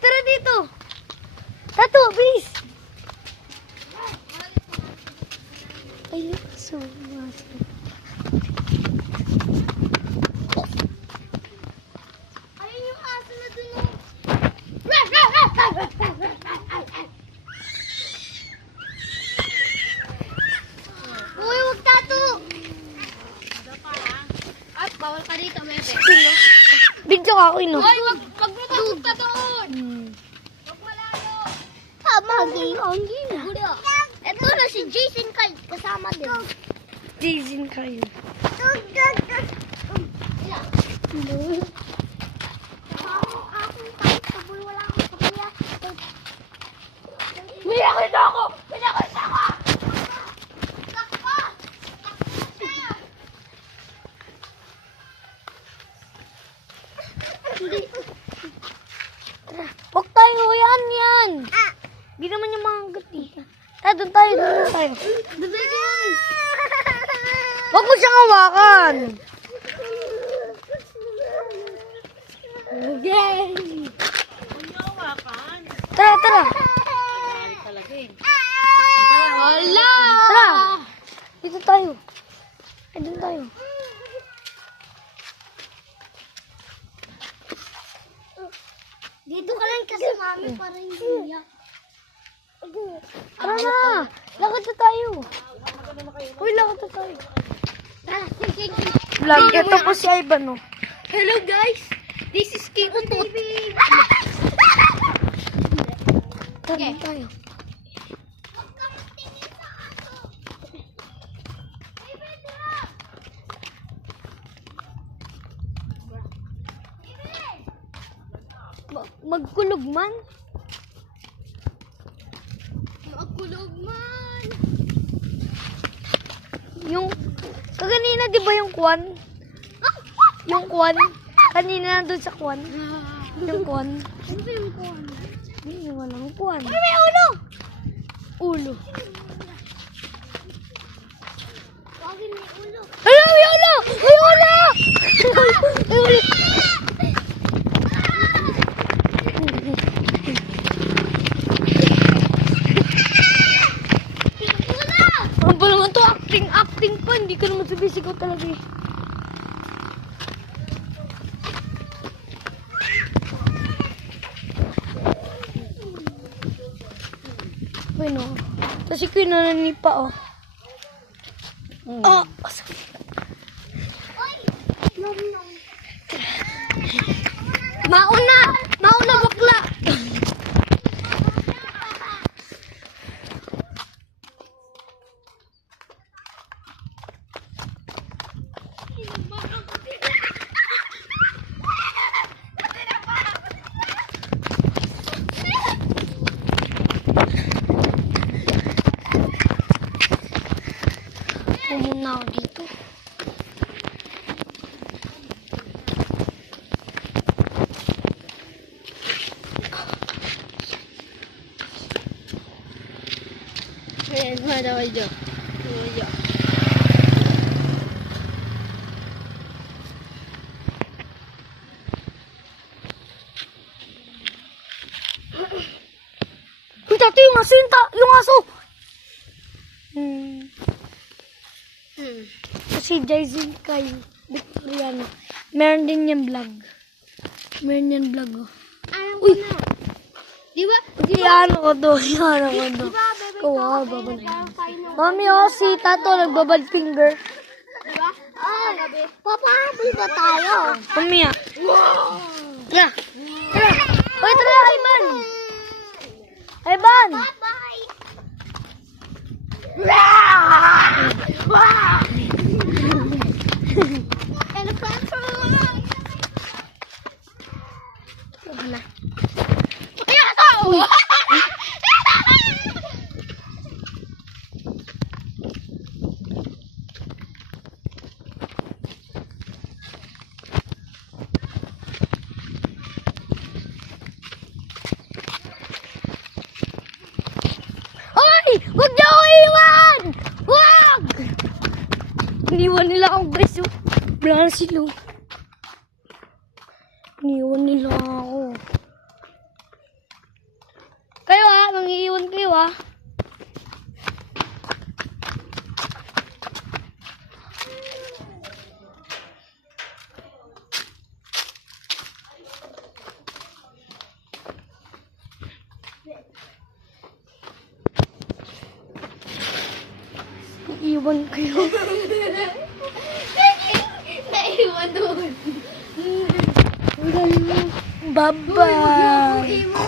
tara dito. Tato, bis. Ay, so masuk. Ayun yung aso na dun. Uy, huwag tato. Ay, bawal ka dito, Mebe. Video ka ako, ino. Hoy, wag mo magtatoon. Wag malalo. Magi-ongi na. Ito na si Jason Kyle, kasama din. Jason kayo. May nakita ako! May nakita ako! Huwag tayo, yan. Di naman yung mga gati. Doon tayo. Huwag mo siyang hawakan. Yay! Tara. Hala! Tara. Dito tayo. Ay, doon tayo. Dito ka lang kasi mami para hindi niya. Tara na. Lakad na tayo. Uy, lakad na tayo. Vlog, ito po si Ivan, no? Hello guys! This is King Utot. Tara tayo. Magkulog man. Magkulog man! Yung, kaganina di ba yung kwan? Yung kwan? Kanina nandun sa kwan. Yung kwan. Ano ba yung kuwan? Hindi, walang kwan. Ay, may ulo! Ulo. Bakit may ulo? Ay, may ulo! May ulo! May ulo! Ang ba naman to? Acting pa. Hindi ka naman sabisigaw talaga eh. Bueno, kasi kinananipa oh. Oh, mauna bakla. Pumunta ako dito. Ayan, madawal dyan. Uy, tato yung aso yung aso! Si Jason kay Victoriano. Meron din yung vlog. Oh. Alam Uy! ko na. Di ba? Iyan ko do. Kawawa, babad. Mami, oh, si Tato nagbabad finger. Di ba? Papahabol ba tayo? Mami, Tara. Uy, tara, Ivan! Bye! Elephant room! Wala. Kaya ako! Huwag niyo ako iwan! Huwag! Iniwan nila ako, guys. Wala na sila. Iniwan nila ako. naiwan kayo. Naiwan doon. Bye-bye. Imo.